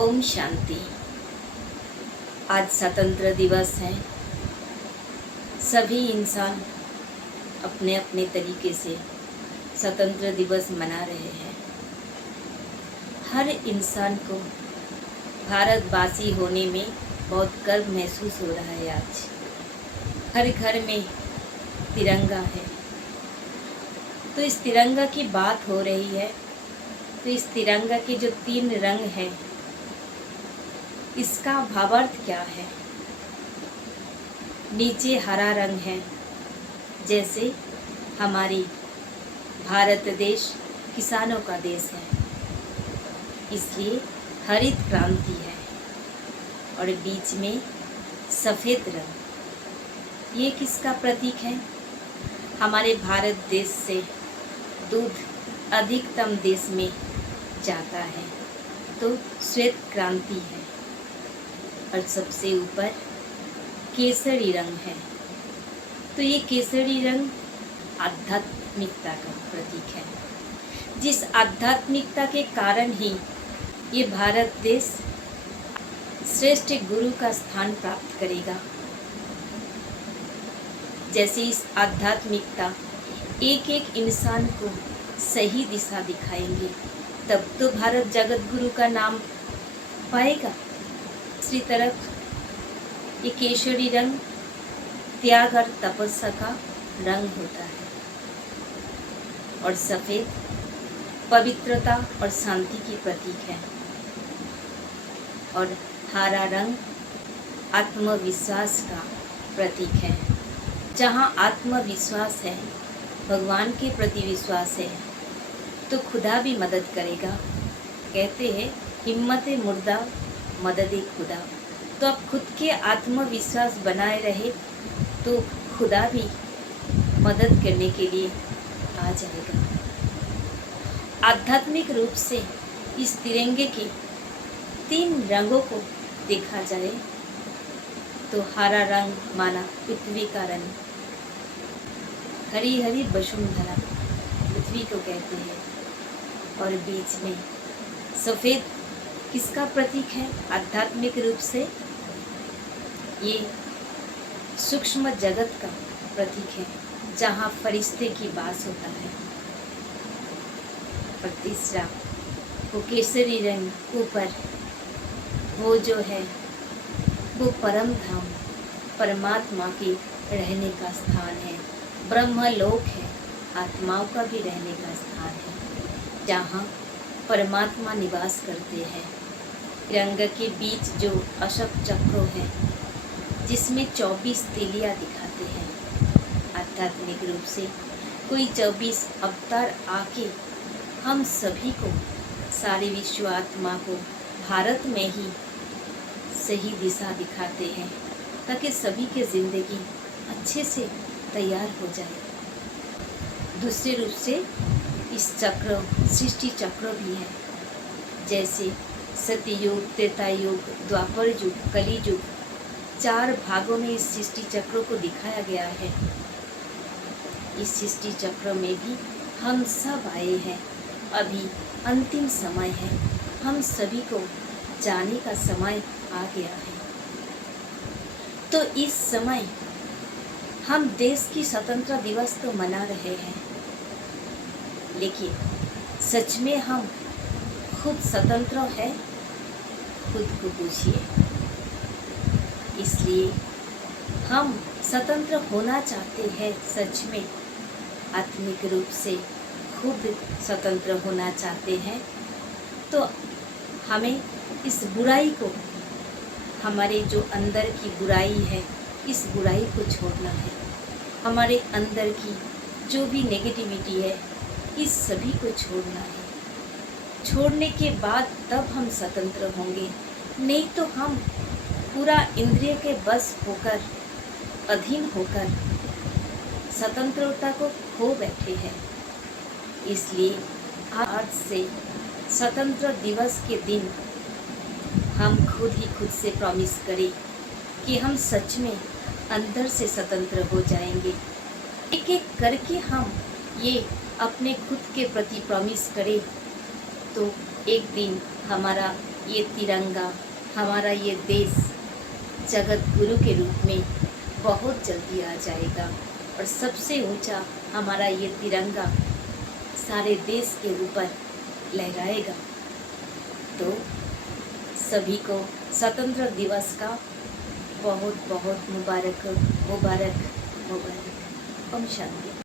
ओम शांति। आज स्वतंत्र दिवस है। सभी इंसान अपने अपने तरीके से स्वतंत्र दिवस मना रहे हैं। हर इंसान को भारतवासी होने में बहुत गर्व महसूस हो रहा है। आज हर घर में तिरंगा है। तो इस तिरंगा की बात हो रही है। तो इस तिरंगा के जो 3 रंग हैं, इसका भावार्थ क्या है? नीचे हरा रंग है, जैसे हमारी भारत देश किसानों का देश है, इसलिए हरित क्रांति है। और बीच में सफ़ेद रंग, ये किसका प्रतीक है? हमारे भारत देश से दूध अधिकतम देश में जाता है, तो श्वेत क्रांति है। और सबसे ऊपर केसरी रंग है। तो ये केसरी रंग आध्यात्मिकता का प्रतीक है, जिस आध्यात्मिकता के कारण ही ये भारत देश श्रेष्ठ गुरु का स्थान प्राप्त करेगा। जैसे इस आध्यात्मिकता एक एक इंसान को सही दिशा दिखाएंगे, तब तो भारत जगत गुरु का नाम पाएगा। दूसरी तरफ ये केसरी रंग त्याग और तपस्या का रंग होता है, और सफ़ेद पवित्रता और शांति की प्रतीक है। और हरा रंग आत्मविश्वास का प्रतीक है। जहाँ आत्मविश्वास है, भगवान के प्रति विश्वास है, तो खुदा भी मदद करेगा। कहते हैं हिम्मत मुर्दा मदद खुदा। तो अब खुद के आत्मविश्वास बनाए रहे तो खुदा भी मदद करने के लिए आ जाएगा। आध्यात्मिक रूप से इस तिरंगे के 3 रंगों को देखा जाए तो हरा रंग माना पृथ्वी का रंग, हरी हरी वसुंधरा पृथ्वी को कहते हैं। और बीच में सफ़ेद किसका प्रतीक है? आध्यात्मिक रूप से ये सूक्ष्म जगत का प्रतीक है, जहाँ फरिश्ते की वास होता है। और तीसरा वो केसरी रंग ऊपर, वो जो है वो परम धाम परमात्मा के रहने का स्थान है, ब्रह्मलोक है, आत्माओं का भी रहने का स्थान है, जहाँ परमात्मा निवास करते हैं। रंग के बीच जो अशोक चक्र है, जिसमें 24 तीलियाँ दिखाते हैं। आध्यात्मिक रूप से कोई 24 अवतार आके हम सभी को, सारे विश्व आत्मा को भारत में ही सही दिशा दिखाते हैं, ताकि सभी की ज़िंदगी अच्छे से तैयार हो जाए। दूसरे रूप से इस चक्र सृष्टि चक्र भी है। जैसे सतयुग, त्रेता युग, द्वापर युग, कली युग, 4 भागों में इस सृष्टि चक्र को दिखाया गया है। इस सृष्टि चक्र में भी हम सब आए हैं। अभी अंतिम समय है, हम सभी को जाने का समय आ गया है। तो इस समय हम देश की स्वतंत्रता दिवस तो मना रहे हैं, लेकिन सच में हम खुद स्वतंत्र है? खुद को पूछिए। इसलिए हम स्वतंत्र होना चाहते हैं, सच में आत्मिक रूप से खुद स्वतंत्र होना चाहते हैं, तो हमें इस बुराई को, हमारे जो अंदर की बुराई है, इस बुराई को छोड़ना है। हमारे अंदर की जो भी नेगेटिविटी है, इस सभी को छोड़ना है। छोड़ने के बाद तब हम स्वतंत्र होंगे, नहीं तो हम पूरा इंद्रिय के बस होकर, अधीन होकर स्वतंत्रता को खो बैठे हैं। इसलिए आज से स्वतंत्र दिवस के दिन हम खुद ही खुद से प्रॉमिस करें कि हम सच में अंदर से स्वतंत्र हो जाएंगे। एक एक करके हम ये अपने खुद के प्रति प्रॉमिस करें, तो एक दिन हमारा ये तिरंगा, हमारा ये देश जगत गुरु के रूप में बहुत जल्दी आ जाएगा और सबसे ऊंचा हमारा ये तिरंगा सारे देश के ऊपर लहराएगा। तो सभी को स्वतंत्र दिवस का बहुत बहुत मुबारक मुबारक मुबारक। ओम शांति।